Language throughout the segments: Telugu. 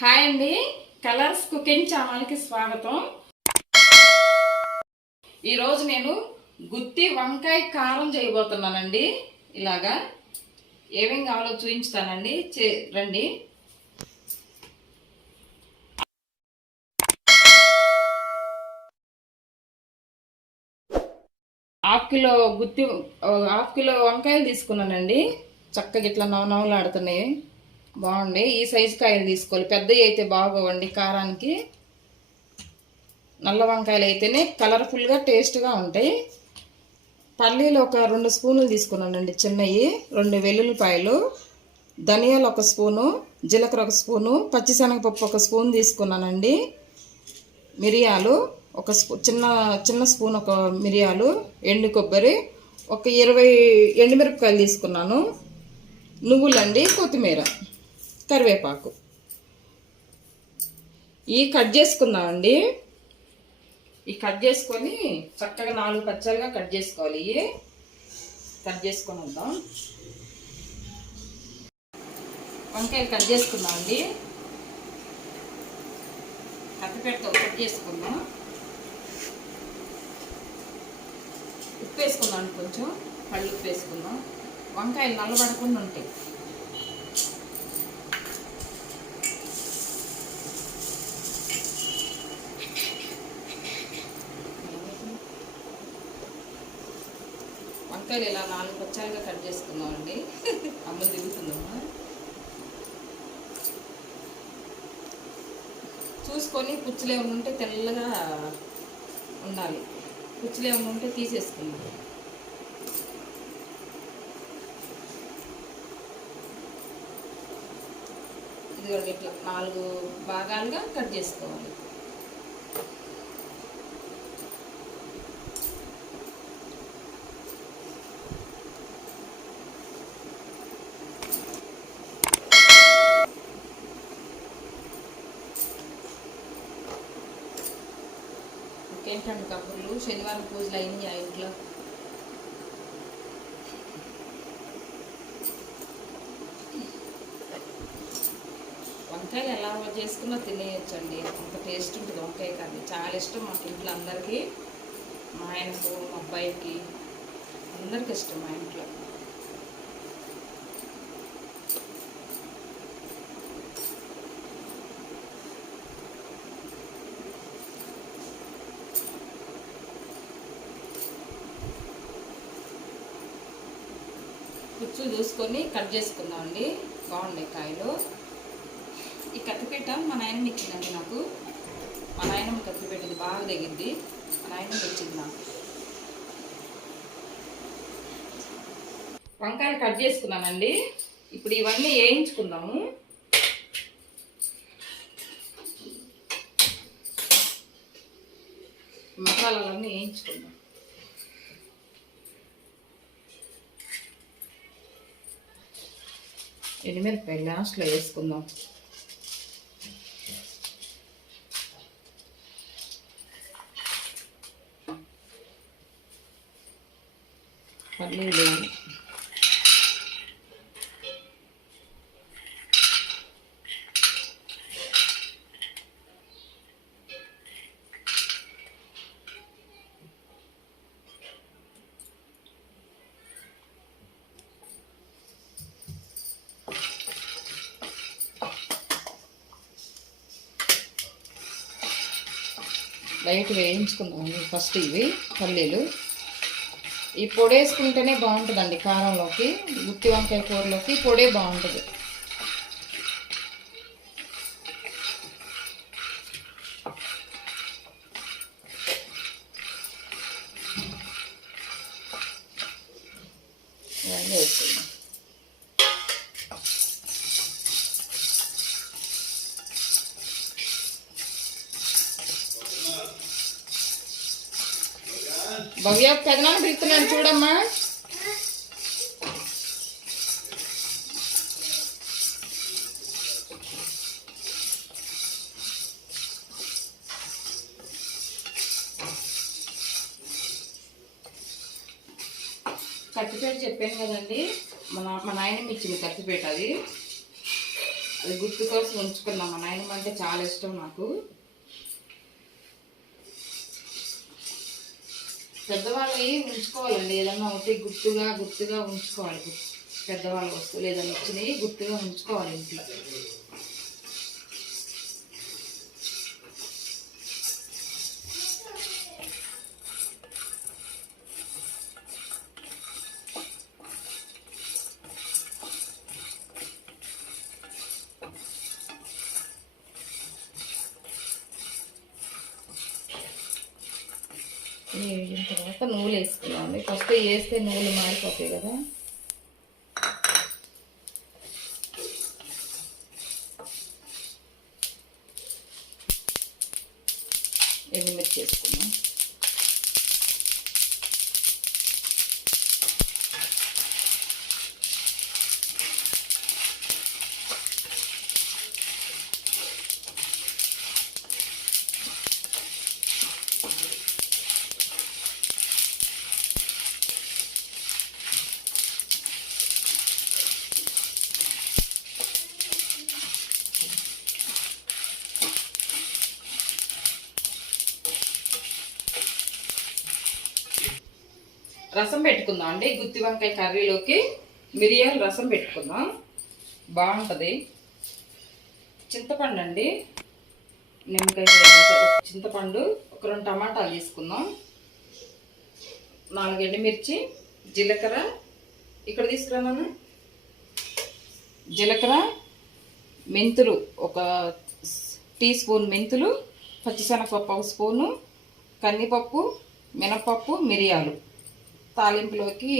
హాయ్ అండి, కలర్స్ కుకింగ్ ఛానల్కి స్వాగతం. ఈరోజు నేను గుత్తి వంకాయ కారం చేయబోతున్నానండి. ఇలాగా ఏమేం కావాలో చూపించుతానండి, రండి. హాఫ్ కిలో వంకాయలు తీసుకున్నానండి. చక్కగా ఇట్లా నవనవలాడుతున్నాయి, బాగుండే. ఈ సైజు కాయలు తీసుకోవాలి, పెద్దవి అయితే బాగోవండి కారానికి. నల్ల వంకాయలు అయితేనే కలర్ఫుల్గా టేస్ట్గా ఉంటాయి. పల్లీలు ఒక 2 స్పూన్లు తీసుకున్నానండి చిన్నవి, 2 వెల్లుల్లిపాయలు, ధనియాలు 1 స్పూను, జీలకర్ర 1 స్పూను, పచ్చిశనగపప్పు 1 స్పూన్ తీసుకున్నానండి. మిరియాలు ఒక చిన్న స్పూన్, ఒక మిరియాలు, ఎండు కొబ్బరి, ఒక 20 ఎండుమిరపకాయలు తీసుకున్నాను, నువ్వులండి, కొత్తిమీర, కరివేపాకు. ఈ కట్ చేసుకుందామండి. ఈ కట్ చేసుకొని చక్కగా 4 పచ్చలుగా కట్ చేసుకోవాలి. ఇవి కట్ చేసుకొని వద్దాం. వంకాయలు కట్ చేసుకుందామండి. కత్తిపెట్టతో కట్ చేసుకుందాం. ఉప్పు వేసుకుందాం, కొంచెం పళ్ళు ఉప్పు వేసుకుందాం. వంకాయలు నల్లబడకుండా ఉంటాయి. వంకాయలు ఇలా 4 పచ్చాలుగా కట్ చేసుకుందామండి. అమ్మ దిగుతుందమ్మా. చూసుకొని పుచ్చులు ఏమైనా ఉంటే తెల్లగా ఉండాలి, పుచ్చులు ఏమైనా ఉంటే తీసేసుకుందాం. ఇదిగోండి, ఇట్లా 4 భాగాలుగా కట్ చేసుకోవాలి. ఇంకేంటండి కబుర్లు? శనివారం పూజలు అయినాయి ఆ ఇంట్లో. వంకాయలు ఎలా చేసుకున్నా తినేయచ్చండి, అంత టేస్ట్ ఉంటుంది వంకాయ కర్రీ. చాలా ఇష్టం మాకు ఇంట్లో అందరికీ, మా ఆయనకు, మా అబ్బాయికి, అందరికి ఇష్టం మా ఇంట్లో. పుచ్చు చూసుకొని కట్ చేసుకుందామండి. బాగుండే కాయలు. ఈ కత్తిపీట మా నాయనమ్మ ఇచ్చిందండి నాకు. మా నాయనమ్మ కత్తిపీట ఇది బాగా తగ్గిద్ది, మా నాయనమ్మ ఇచ్చింది నాకు. వంకాయలు కట్ చేసుకున్నానండి. ఇప్పుడు ఇవన్నీ వేయించుకుందాము. మసాలాలన్నీ వేయించుకుందాం. ఎండుమిరపకాయలు లాస్ట్లో వేసుకుందాం. పల్లీలు, లైట్ వేయించుకుందాం ఫస్ట్. ఇవి పల్లీలు ఈ పొడి వేసుకుంటేనే బాగుంటుందండి కారంలోకి, గుత్తి వంకాయ కూరలోకి పొడే బాగుంటుంది. ఇవన్నీ వేసుకుందాం. భవ్య పెదనాన్న పిలుస్తున్నాను చూడమ్మా. కత్తిపేట చెప్పాను కదండి, మా నాయనమ్మ ఇచ్చింది కత్తిపేట. అది అది గుర్తు కోసం ఉంచుకున్నాం. మా నాయనమ్మ అంటే చాలా ఇష్టం నాకు. పెద్దవాళ్ళవి ఉంచుకోవాలండి, ఏదన్నా ఒకటి గుర్తుగా ఉంచుకోవాలి. పెద్దవాళ్ళ వస్తువులు ఏదైనా వచ్చినాయి గుర్తుగా ఉంచుకోవాలి ఇంట్లో. వేగిన తర్వాత నువ్వులు వేసుకున్నామండి. ఫస్ట్ వేస్తే నువ్వులు మారిపోతాయి కదా. ఎండుమిర్చి వేసుకున్నాం. రసం పెట్టుకుందాం అండి. గుత్తి వంకాయ కర్రీలోకి మిరియాల రసం పెట్టుకుందాం, బాగుంటుంది. చింతపండు అండి, నిమ్మకాయ చింతపండు, ఒక 2 టమాటాలు తీసుకుందాం, 4 ఎండుమిర్చి, జీలకర్ర ఇక్కడ తీసుకురాను, జీలకర్ర, మెంతులు 1 టీ స్పూన్ మెంతులు, పచ్చిశనగపప్పు 1 స్పూను, కందిపప్పు, మినపప్పు, మిరియాలు. తాలింపులోకి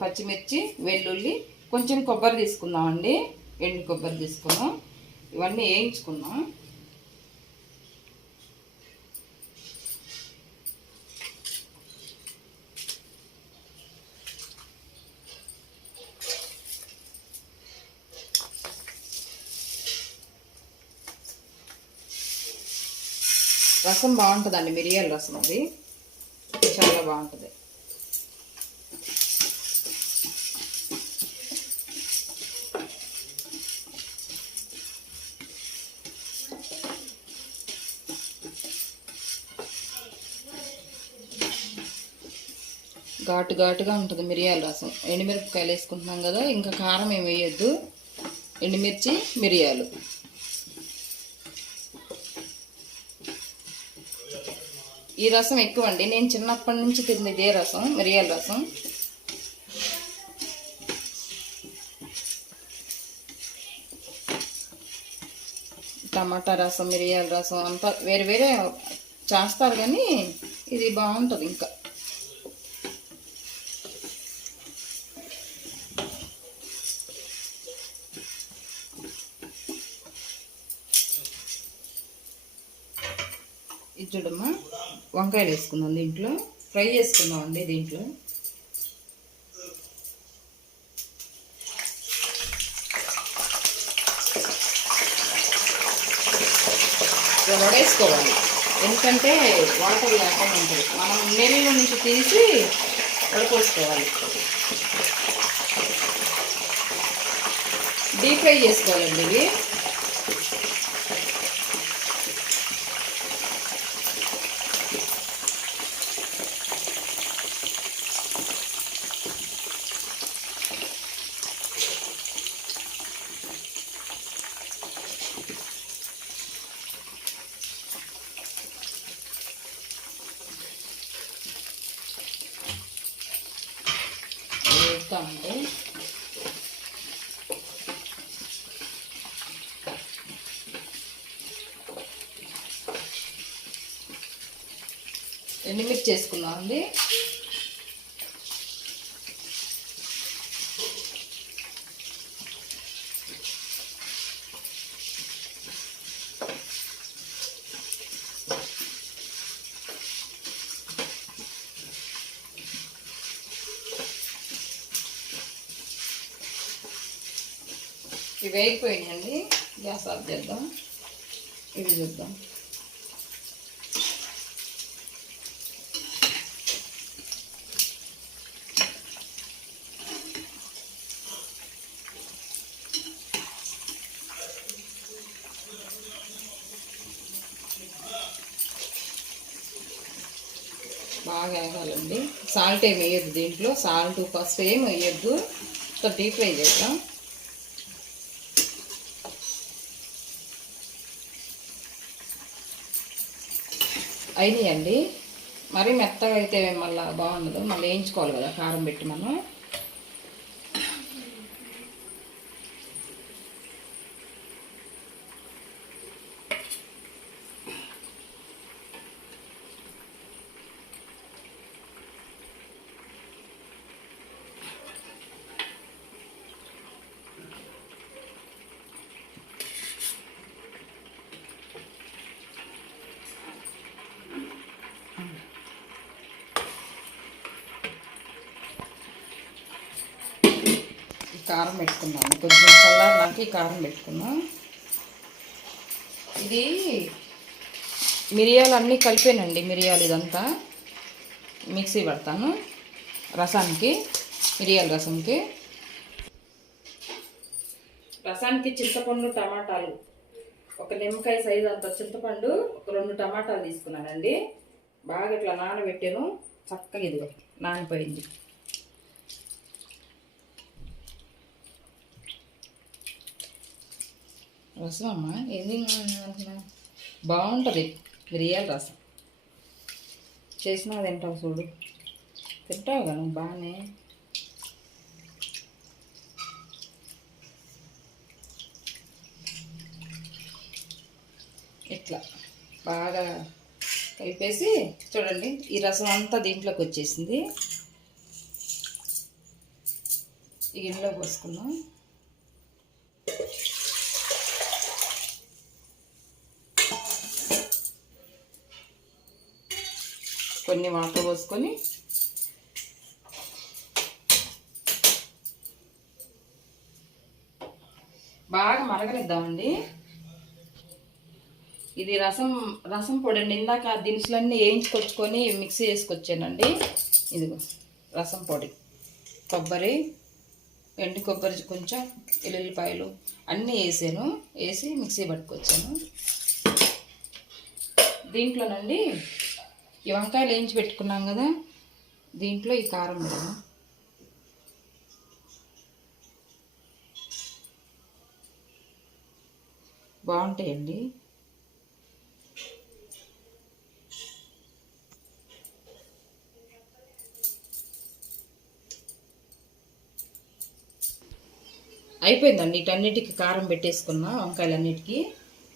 పచ్చిమిర్చి, వెల్లుల్లి, కొంచెం కొబ్బరి తీసుకుందామండి, ఎండు కొబ్బరి తీసుకున్నాం. ఇవన్నీ వేయించుకున్నాం. రసం బాగుంటుందండి, మిరియాల రసం అది చాలా బాగుంటుంది. ఘాటుగా ఉంటుంది మిరియాల రసం. ఎండుమిరపకాయలు వేసుకుంటున్నాం కదా, ఇంకా కారం ఏమి వేయొద్దు. ఎండుమిర్చి, మిరియాలు. ఈ రసం ఎక్కువ అండి, నేను చిన్నప్పటి నుంచి తిన్న ఇదే రసం, మిరియాల రసం. టమాటా రసం, మిరియాల రసం అంతా వేరే వేరే చేస్తారు కానీ ఇది బాగుంటుంది. ఇంకా ఇది చూడమ్మా, వంకాయలు వేసుకుందాం, దీంట్లో ఫ్రై చేసుకుందాం అండి. దీంట్లో వడేసుకోవాలి, ఎందుకంటే వాటర్ లేకుండా ఉంటుంది. మనం నీళ్ళ నుంచి తీసి వడపోసుకోవాలి. డీప్ ఫ్రై చేసుకోవాలండి ఇవి. వేస్తామండి. ఎండుమిర్చి చేసుకున్నాం అండి. ఇవి వేగిపోయినాయండి, గ్యాస్ ఆఫ్ చేద్దాం. ఇవి చూద్దాం. బాగా వేగాలండి. సాల్ట్ ఏమి వేయద్దు దీంట్లో, సాల్ట్ పసుపు ఏమి వేయద్దు. డీప్ ఫ్రై చేద్దాం. అయినాయండి. మరీ మెత్తగా అయితే మళ్ళీ బాగుండదు, మళ్ళీ వేయించుకోవాలి కదా కారం పెట్టి మనం. కారం పెట్టుకున్నాను, కొంచెం చల్లారినాక ఈ కారం పెట్టుకున్నాం. ఇది మిరియాలు అన్నీ కలిపానండి. మిరియాలు ఇదంతా మిక్సీ పడతాను రసానికి, మిరియాల రసంకి. చింతపండు, టమాటాలు, ఒక నిమ్మకాయ సైజు అంత చింతపండు, ఒక 2 టమాటాలు తీసుకున్నానండి. బాగా ఇట్లా నానబెట్టాను, చక్కగా ఇదిగో నానిపోయింది. రసం అమ్మ ఏది బాగుంటుంది, మిరియాల రసం చేసినా తింటావు చూడు, తింటావు కదా నువ్వు బాగానే. ఇట్లా బాగా కలిపేసి చూడండి, ఈ రసం అంతా దీంట్లోకి వచ్చేసింది. ఈ గిన్నెలో పోసుకున్నాం. కొన్ని వాటర్ పోసుకొని బాగా మరగనిద్దామండి. ఇది రసం పొడి అండి. ఇందాక దినుసులన్నీ వేయించుకొచ్చుకొని మిక్సీ చేసుకొచ్చానండి. ఇదిగో రసం పొడి, కొబ్బరి, ఎండు కొబ్బరి, కొంచెం ఎల్లుల్లిపాయలు అన్నీ వేసి మిక్సీ పట్టుకొచ్చాను. దీంట్లోనండి ఈ వంకాయలు వేయించి పెట్టుకున్నాం కదా, దీంట్లో ఈ కారం వేయాలి. బాగుంటాయండి. అయిపోయిందండి. వీటన్నిటికి కారం పెట్టేసుకున్నా, వంకాయలన్నిటికీ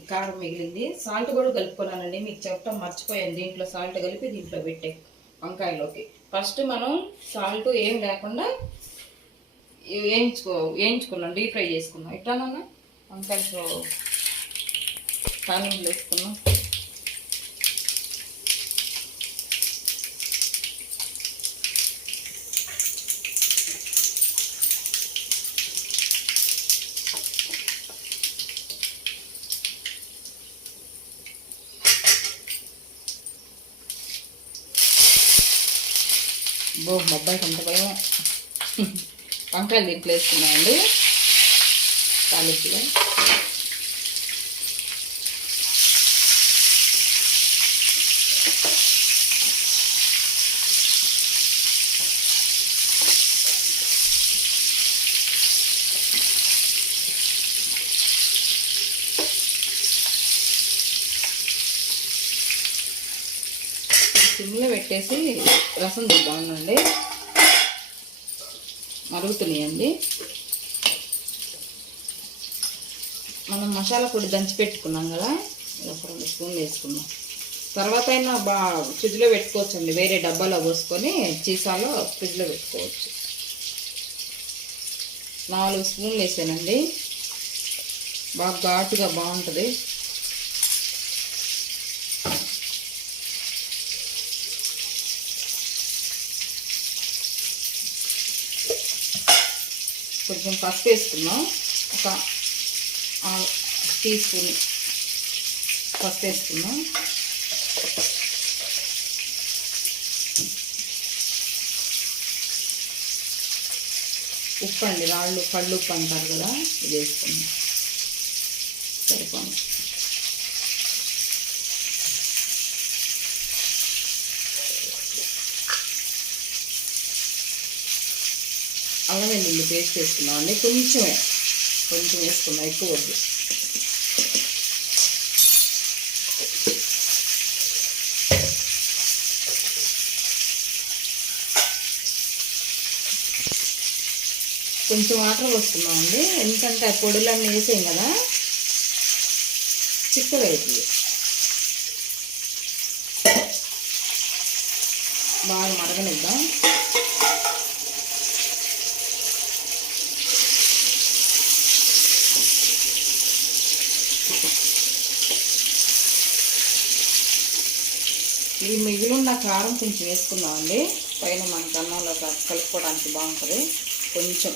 ఈ కారం మిగిలింది. సాల్ట్ కూడా కలుపుకున్నానండి, మీకు చెప్పడం మర్చిపోయాను. దీంట్లో సాల్ట్ కలిపి దీంట్లో పెట్టే వంకాయలోకి. ఫస్ట్ మనం సాల్ట్ ఏం లేకుండా వేయించుకున్నాం, డీప్ ఫ్రై చేసుకున్నాం. ఇట్లానన్నా వంకాయలు తాలింపులు వేసుకున్నాం. మొబ్బాయికి అంత భయం. వంకాయలు దీంట్లో వేసుకున్నాయండి తాలింపులో. సిమ్లో పెట్టేసి రసం తీద్దామండి. మరుగుతున్నాయండి. మనం మసాలా పొడి దంచి పెట్టుకున్నాం కదా, ఒక 2 స్పూన్లు వేసుకున్నాం. తర్వాత అయినా ఫ్రిడ్జ్లో పెట్టుకోవచ్చు అండి, వేరే డబ్బాలో పోసుకొని సీసాలో ఫ్రిడ్జ్లో పెట్టుకోవచ్చు. 4 స్పూన్లు వేసానండి. బాగా ఘాటుగా బాగుంటుంది. కొంచెం పసుపు వేసుకున్నాం, ఒక టీ స్పూన్ పసుపు వేసుకున్నాం. ఉప్పు అండి, కళ్ళు ఉప్పు అంటారు కదా, ఇది వేసుకున్నాం. సరిపోను. పేస్ట్ వేసుకున్నాం అండి. కొంచెం వేసుకున్నాం, ఎక్కువ వద్దు. కొంచెం వాటర్ పోసుకున్నాం అండి, ఎందుకంటే ఆ పొడులన్నీ వేసాం కదా, చిక్కగా అవుతుంది. బాగా మరగనిద్దాం. ఈ మిగిలిన కారం కొంచెం వేసుకుందామండి, పైన మనకు అన్నంలో కలుపుకోవడానికి బాగుంటుంది. కొంచెం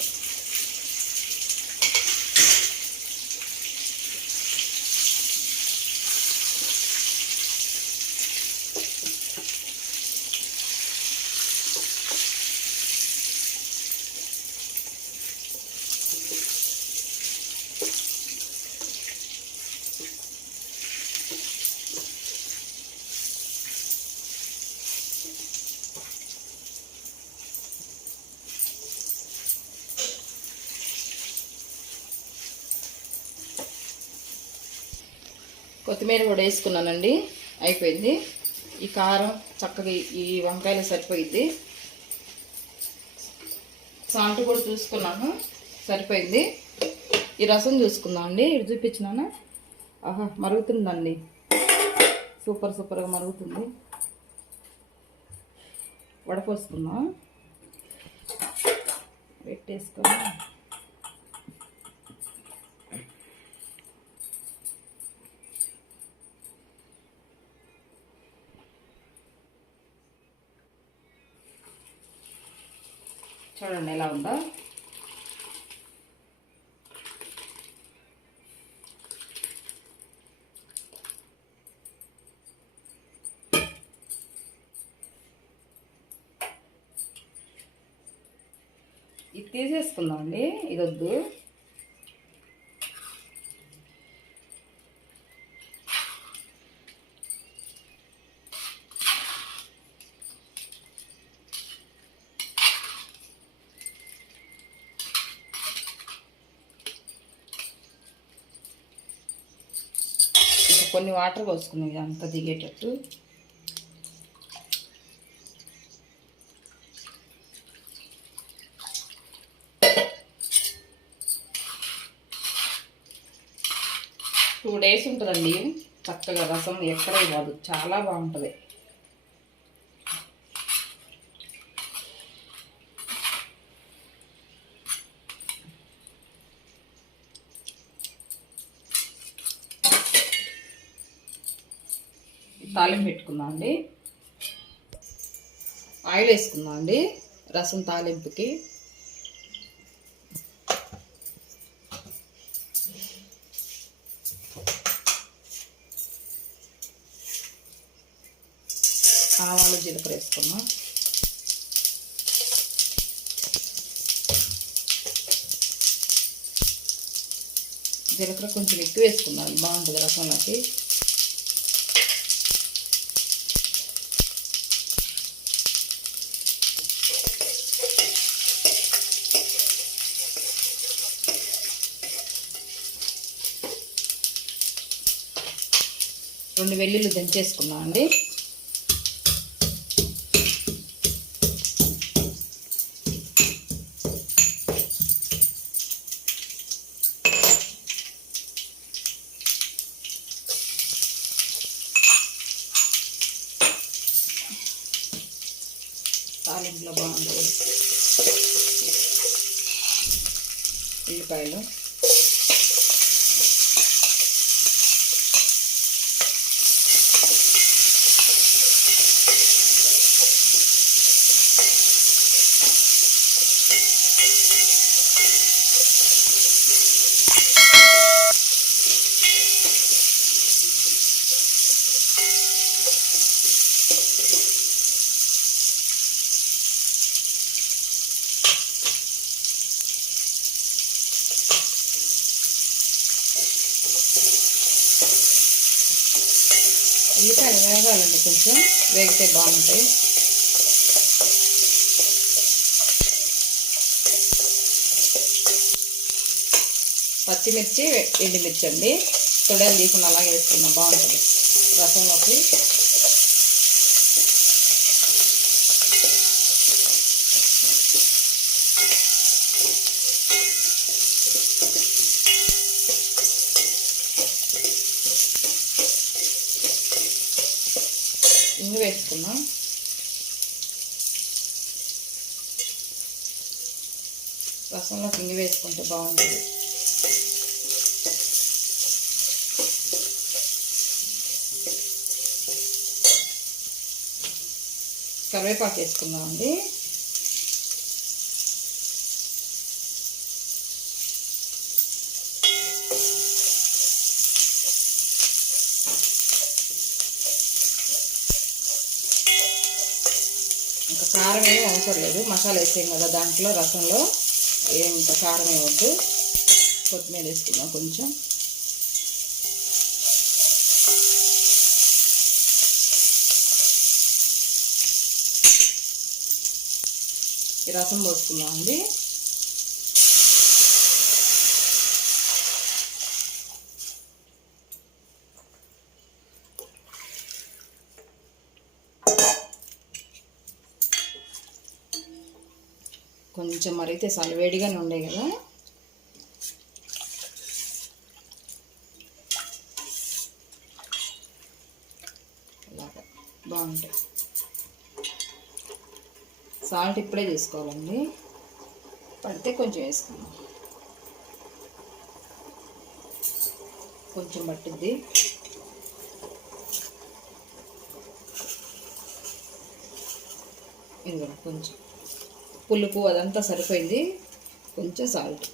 కొత్తిమీర కూడా వేసుకున్నానండి, అయిపోయింది. ఈ కారం చక్కగా ఈ వంకాయలు సరిపోయింది. సాల్ట్ కూడా చూసుకున్నాను, సరిపోయింది. ఈ రసం చూసుకుందాం అండి, ఇది చూపించినాను. ఆహా, మరుగుతుందండి, సూపర్గా మరుగుతుంది. వడపోసుకుందాం, పెట్టేసుకొని చూడండి ఎలా ఉందో. ఇది తీసేసుకుందాం అండి, ఇది వద్దు. కొన్ని వాటర్ పోసుకున్నాయి అంత దిగేటట్టు. టూ డేస్ ఉంటుందండి చక్కగా, రసం ఎక్కడ కాదు, చాలా బాగుంటుంది. తాలింపు పెట్టుకుందాం అండి, ఆయిల్ వేసుకుందాం అండి రసం తాలింపుకి. ఆవాలు జీలకర్ర వేసుకున్నాం. జీలకర్ర కొంచెం ఎక్కువ వేసుకున్నాం, బాగుంటుంది రసంలోకి. రెండు వెల్లుల్లి దంచేసుకున్నాం అండి. తాలింపులో బాగుంటుంది. ఉల్లిపాయలు, ఉల్లిపాయలు వేగాలండి, కొంచెం వేగితే బాగుంటాయి. పచ్చిమిర్చి ఎండుమిర్చి అండి, తొడలు తీసుకుని అలాగే వేసుకున్నాం, బాగుంటుంది రసంలోకి. ఇంగు వేసుకున్నాం. రసంలోకి ఇంగు వేసుకుంటే బాగుంటుంది. కరివేపాకు వేసుకుందామండి. ఇంకా కారం ఏమీ అవసరం లేదు, మసాలా వేసాం కదా దాంట్లో, రసంలో ఏం ఇంత కారం వేయవద్దు. కొత్తిమీర వేసుకుందాం కొంచెం. ఈ రసం పోసుకుందామండి. కొంచెం మరిగితే చాలా వేడిగానే ఉండే కదా. అలాగా బాగుంటాయి. సాల్ట్ ఇప్పుడే చేసుకోవాలండి, పడితే కొంచెం వేసుకుందాం, కొంచెం పట్టుద్ది. ఇదిగో కొంచెం పులుపు అదంతా సరిపోయింది, కొంచెం సాల్ట్.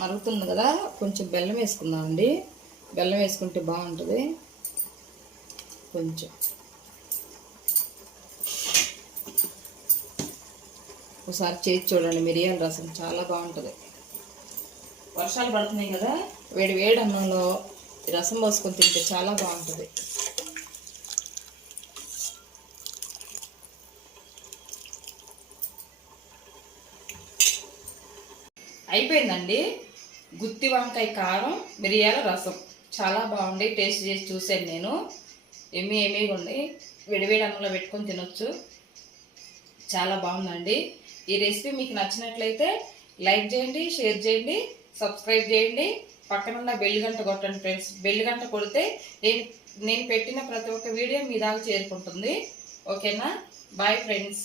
మరుగుతుంది కదా, కొంచెం బెల్లం వేసుకుందామండి. బెల్లం వేసుకుంటే బాగుంటుంది. కొంచెం ఒకసారి చేసి చూడండి, మిరియాల రసం చాలా బాగుంటుంది. వర్షాలు పడుతున్నాయి కదా, వేడి వేడి అన్నంలో రసం పోసుకొని తింటే చాలా బాగుంటుంది. అయిపోయిందండి గుత్తి వంకాయ కారం మిరియాల రసం. చాలా బాగుంది, టేస్ట్ చేసి చూసాను నేను. ఎమ్మీగా ఉంది, వేడివేడి అన్నంలో పెట్టుకొని తినొచ్చు. చాలా బాగుందండి. ఈ రెసిపీ మీకు నచ్చినట్లయితే లైక్ చేయండి, షేర్ చేయండి, సబ్స్క్రైబ్ చేయండి. పక్కనున్న బెల్ గంట కొట్టండి ఫ్రెండ్స్. బెల్ గంట కొడితే నేను పెట్టిన ప్రతి ఒక్క వీడియో మీ దాకా చేరుకుంటుంది. ఓకేనా? Bye friends.